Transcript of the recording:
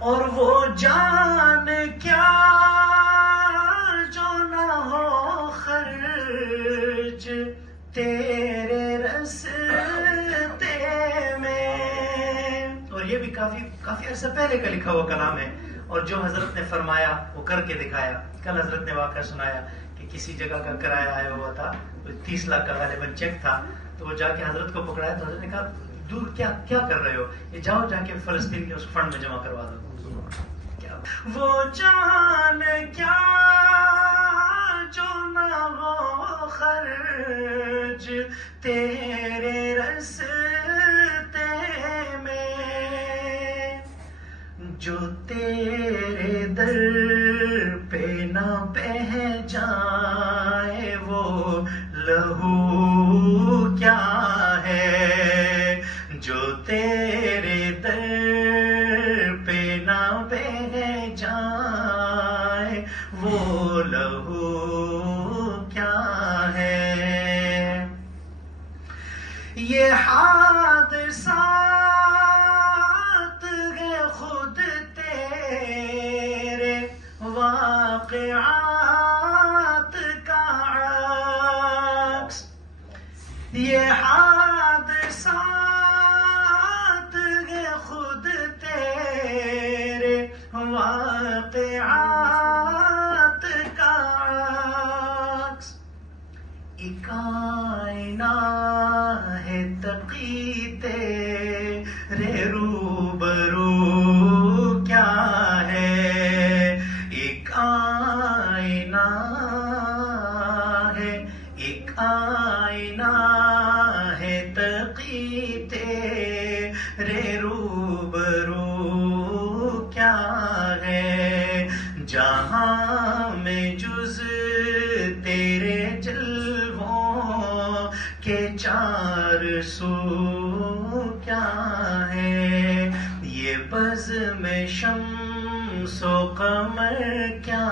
اور وہ جان کیا جو نہ ہو خرچ تیرے راستے میں. اور یہ بھی کافی عرصہ پہلے کا لکھا ہوا کلام ہے، اور جو حضرت نے فرمایا وہ کر کے دکھایا. کل حضرت نے واقعہ سنایا کہ کسی جگہ کا کرایہ آیا ہوا تھا، 30 لاکھ کا غالباً چیک تھا، تو وہ جا کے حضرت کو پکڑایا تو حضرت نے کہا دور کیا کر رہے ہو، یہ جاؤ جا کے فلسطین کے اس فنڈ میں جمع کروا دو. وہ جان کیا جو نہ ہو خرچ تیرے راستے میں، جو تیرے در پہ نہ بہہ جائے وہ لہو کیا ہے، جو تیرے در پہ نہ بہہ جائے وہ لہو کیا ہے. یہ حادثات ہے خود تیرے واقعات کا عکس، یہ حادثات ہے خود تیرے واقعات کا عکس. ایک آئینہ ہے تقی تیرے روبرو کیا ہے، ایک آئینہ ہے، ایک آئینہ ہے تقی تیرے روبرو کیا ہے، جہاں میں جز تیرے جلووں کے چار سو کیا ہے، یہ بزم شمس و قمر کیا